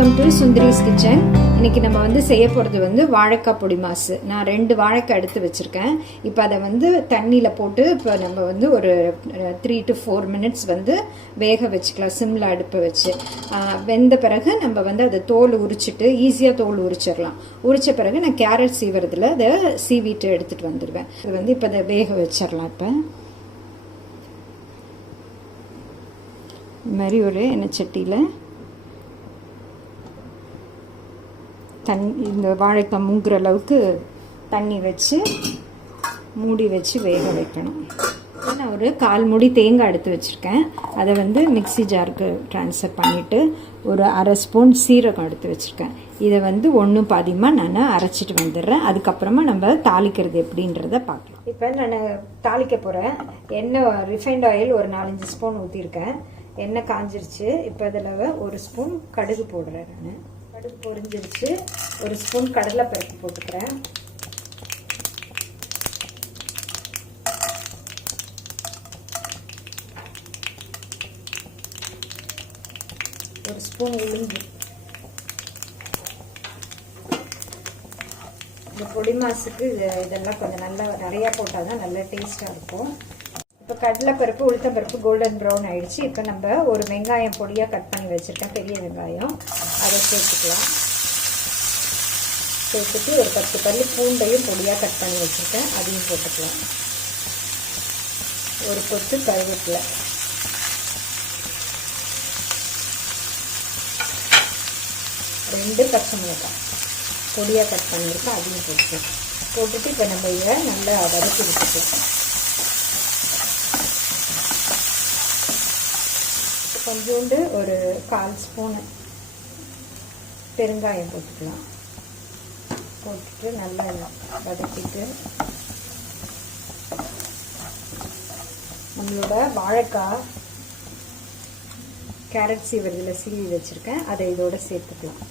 Welcome to Sundari's kitchen. இன்னைக்கு நம்ம வந்து செய்ய போகிறது வந்து வாழைக்காய் பொடி மாசு. நான் 2 வாழைக்காய் எடுத்து வச்சுருக்கேன். இப்போ அதை வந்து தண்ணியில் போட்டு இப்போ நம்ம வந்து ஒரு 3 to 4 minutes வந்து வேக வச்சுக்கலாம் சிம்மில் அடுப்பை வச்சு. வெந்த பிறகு நம்ம வந்து அதை தோல் உரிச்சிட்டு ஈஸியாக தோல் உரிச்சிடலாம். உரித்த பிறகு நான் கேரட் சீவுறதுல அதை சீவிட்டு எடுத்துகிட்டு வந்துடுவேன். இது வந்து இப்போ அதை வேக வச்சிடலாம். இப்போ இது மாதிரி ஒரு எண்ணெய் சட்டியில் இந்த வாழைக்காய் மூங்குற அளவுக்கு தண்ணி வச்சு மூடி வச்சு வேக வைக்கணும். நான் ஒரு 1/4 மூடி தேங்காய் எடுத்து வச்சுருக்கேன். அதை வந்து மிக்ஸி ஜாருக்கு ட்ரான்ஸ்ஃபர் பண்ணிவிட்டு ஒரு 1/2 ஸ்பூன் சீரகம் எடுத்து வச்சுருக்கேன். இதை வந்து 1 பாதியமாக நான் அரைச்சிட்டு வந்துடுறேன். அதுக்கப்புறமா நம்ம தாளிக்கிறது எப்படின்றத பார்க்கலாம். இப்போ நான் தாளிக்க போகிறேன். எண்ணெய் ரிஃபைண்ட் ஆயில் ஒரு 4-5 ஸ்பூன் ஊற்றிருக்கேன். எண்ணெய் காஞ்சிருச்சு. இப்போ அதில் 1 ஸ்பூன் கடுகு போடுறேன். நான் கடுகு பொரிஞ்சிருச்சு. 1 ஸ்பூன் கடலைப்பருப்பு போட்டுக்கிறேன். ஒரு ஸ்பூன் உளுந்து. இந்த பொடி மாசுக்கு இதெல்லாம் கொஞ்சம் நல்லா நிறையா போட்டால் தான் நல்லா டேஸ்ட்டாக இருக்கும். இப்போ கடலைப்பருப்பு உளுத்தம்பருப்பு கோல்டன் ப்ரௌன் ஆயிடுச்சு. இப்போ நம்ம ஒரு வெங்காயம் பொடியாக கட் பண்ணி வச்சுருக்கேன், பெரிய வெங்காயம். அதை சேர்த்துக்கலாம். சேர்த்துட்டு ஒரு 10 பல்லு பூண்டையும் பொடியாக கட் பண்ணி வச்சுருக்கேன், அதையும் போட்டுக்கலாம். ஒரு கொத்து கருவேப்பிலை, ரெண்டு பச்சை மிளகாய் பொடியாக கட் பண்ணியிருக்கேன், அதையும் போட்டுட்டு இப்போ நம்ம இதை நல்லா வதக்கி விட்டுக்கலாம். கொஞ்சோண்டு ஒரு 1/4 ஸ்பூன் பெருங்காயம் போட்டுக்கலாம். போட்டுட்டு நல்லா வதக்கிட்டு நம்மளோட வாழைக்காய் கேரட் சீவரதில் சீவி வச்சுருக்கேன், அதை இதோட சேர்த்துக்கலாம்.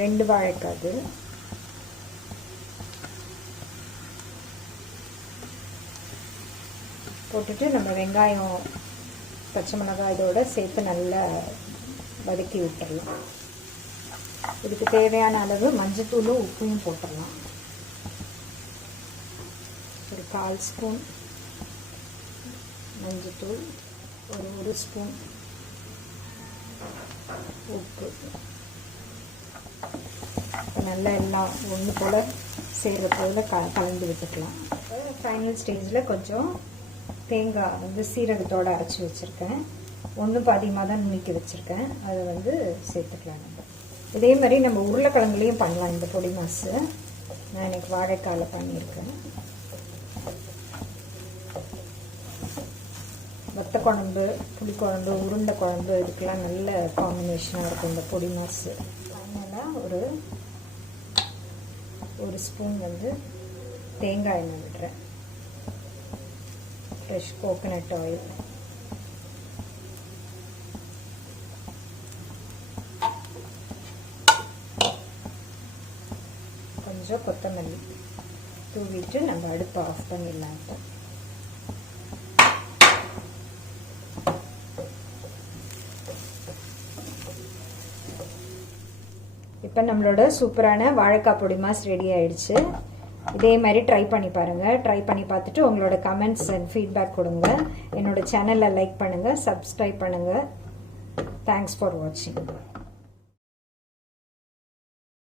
2 வாழைக்காய் அது. போட்டுட்டு நம்ம வெங்காயம் பச்சை மிளகாய் இதோட சேர்த்து நல்லா வதக்கி விட்டுடலாம். இதுக்கு தேவையான அளவு மஞ்சத்தூளும் உப்பையும் போட்டுடலாம். ஒரு 1/4 ஸ்பூன் மஞ்சத்தூள், ஒரு 1 ஸ்பூன் உப்பு. நல்லா எல்லாம் ஒன்று போல் சேர்ற போல் கலந்து விட்டுக்கலாம். ஃபைனல் ஸ்டேஜில் கொஞ்சம் தேங்காய் வந்து சீரகத்தோடு அரைச்சி வச்சுருக்கேன். 1 பாதியமாக தான் நுணுக்கி வச்சுருக்கேன், அதை வந்து சேர்த்துக்கலாம். நம்ம இதே மாதிரி நம்ம உருளைக்கிழங்குலையும் பண்ணலாம் இந்த பொடி மாசு. நான் இன்னைக்கு வாழைக்காயில் பண்ணியிருக்கேன். வத்த குழம்பு, புளிக்குழம்பு, உருண்டை குழம்பு இதுக்கெல்லாம் நல்ல காம்பினேஷனாக இருக்கும் இந்த பொடி மாசு. அதனால் ஒரு ஸ்பூன் வந்து தேங்காய் எண்ணெய் விடுறேன். ஃப்ரெஷ் கோகனட் ஆயில், கொஞ்சம் கொத்தமல்லி தூவிட்டு நம்ம அடுப்பை ஆஃப் பண்ணிடலாம். இப்போ நம்மளோட சூப்பரான வாழைக்காய் பொடி மாஸ் ரெடி ஆயிடுச்சு. இதே மாதிரி ட்ரை பண்ணி பாருங்கள். ட்ரை பண்ணி பார்த்துட்டு உங்களோட கமெண்ட்ஸ் அண்ட் ஃபீட்பேக் கொடுங்க. என்னோட சேனலை லைக் பண்ணுங்கள், சப்ஸ்கிரைப் பண்ணுங்கள். தேங்க்ஸ் ஃபார் வாட்சிங்.